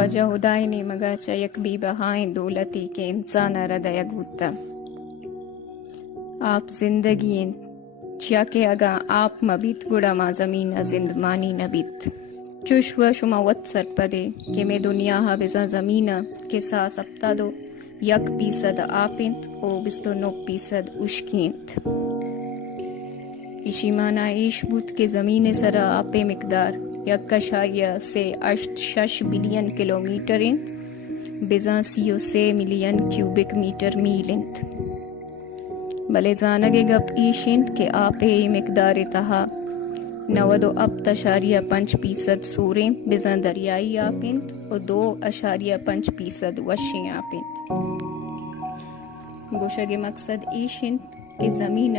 वजह हुदाई ने मगा चयक भी बहाएं दौलती के इंसान रदय गुत्ता आप जिंदगी चिया के अगा आप मबीत गुड़ा मा जमीन जिंद मानी नबीत चुश्व शुमा वत सरपदे के में दुनिया हा बिजा जमीन के सा सप्ता दो 1% आपिंत ओ 29% उश्किंत इशिमाना ईश बुत के ज़मीन सरा आपे मिकदार 1.6 बिलियन किलोमीटर इंत बिजा 3 मिलियन क्यूबिक मीटर मील इंत भले जानगे गप ईशिंत के आपे मिकदार तहा 92.5% सूरें बिजा दरियाई आपिंत और 2.5% वशी आपिंत गोशगे मकसद ईशिंत के ज़मीन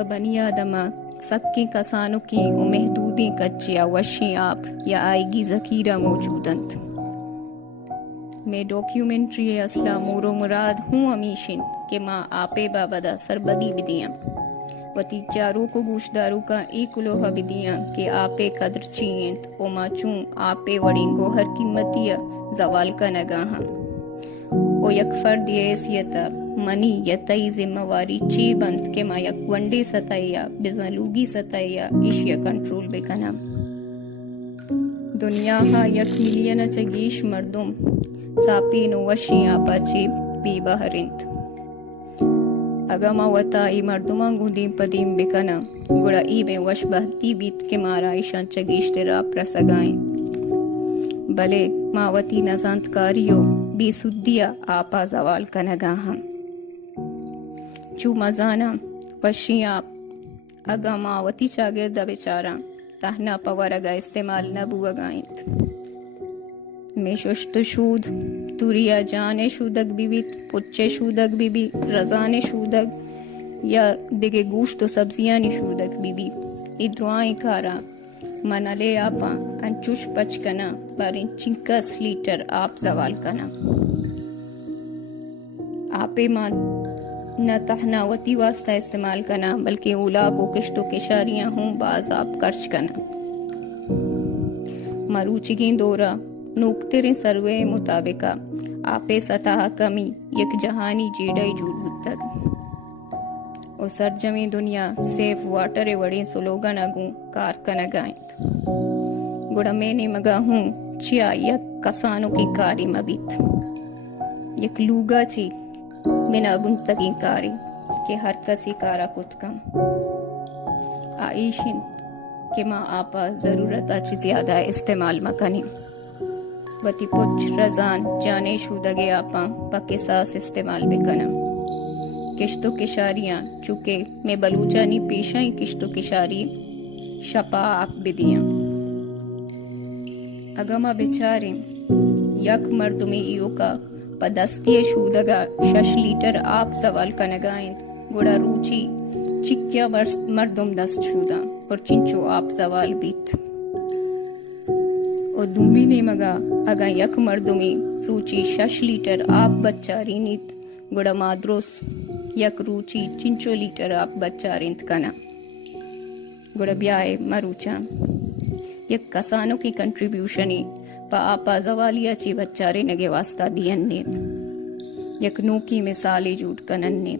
बनिया दमा सक्की कसानों की महदूदी कच्चिया वशी आप या आएगी ज़खीरा मौजूदंत मैं डॉक्यूमेंट्री असला मोरो मुराद हूँ अमीशिन के माँ आपे बाबदा सरबदी बिदियाँ वती चारों को गोशदारों का एक लोहा बिदियाँ के आपे कदर चींत ओ माचूं आपे वड़ी गोहर कीमतिया जवाल का नगाहा ओ यक फर्द येसियता मनी यतई जिम्मेवारी ची बंद के मा यक वंडे सतैया बिजनलूगी सतैया इशिया कंट्रोल बेकना दुनिया हा 1 मिलियन चगीश मर्दुम सापीन वशी आपाचे बेबहरिंत अगमा वता ई मर्दुमा गुदीम पदीम बेकना गुड़ा ई में वश बहती बीत के मारा ईशान चगीश तेरा प्रसगाइन भले मावती नजांतकारियो बेसुद्दिया आपा जवाल का नगाहा चू मजाना वशियाँ अगा मावती चागिरदा बेचारा तहना पवरगा इस्तेमाल न बुआगाइंत में शुश्त शूद तुरिया जाने शूदक बीबीत पुच्चे शूदक बीबी रजाने शूदक या दिगे गोश्त तो सब्जियां नि शूदक बीबी इद्रुआई खारा मनले आपा अंचुश पचकना बारिन 50 लीटर आप जवाल कना आपे मान न तहनावती वास्ता इस्तेमाल करना बल्कि उला को किश्तों के शारियाँ हूँ बाज आप कर्ज करना मरूचिगी दौरा नुकतेरे सर्वे मुताबिका आपे सतह कमी यक जहानी जेडाई जूलूद तक और सरजमी दुनिया सेफ वाटर वड़े सुलोगन अगू कार कनगाइंत गुड़ा मैंने मगा हूँ चिया यक कसानों की कारी मबीत यक लूगा ची बिना बुंतगी कारी के हर कसी कारा कुतकम आईशिन के माँ आपा ज़रूरत अच्छी ज़्यादा इस्तेमाल मकनी वती पुच रजान जाने शूदगे आपा पके सास इस्तेमाल बेकना किश्तों के शारियाँ चुके में बलूचा नी पेशाई किश्तों की शारी शपा आप बिदियाँ अगमा बेचारे यक मर्दुमी इयो का पदस्तिय शूदगा 6 लीटर आप सवाल का नगाइंत गुड़ा रूची चिक्या मर्दुम दस्त शूदा और चिंचो आप सवाल बीत और दुम्बी ने मगा अगा यक मर्दुमी रूची 6 लीटर आप बच्चा रीनीत गुड़ा माद्रोस यक रूची चिंचो लीटर आप बच्चा रिंत कना गुड़ा ब्याए मरूचा यक कसानों की कंट्रीब्यूशनी पा आपा जवालिया ची बच्चारे नगे वास्ता दियन ने यक नूकी मिसाले जूट कनन ने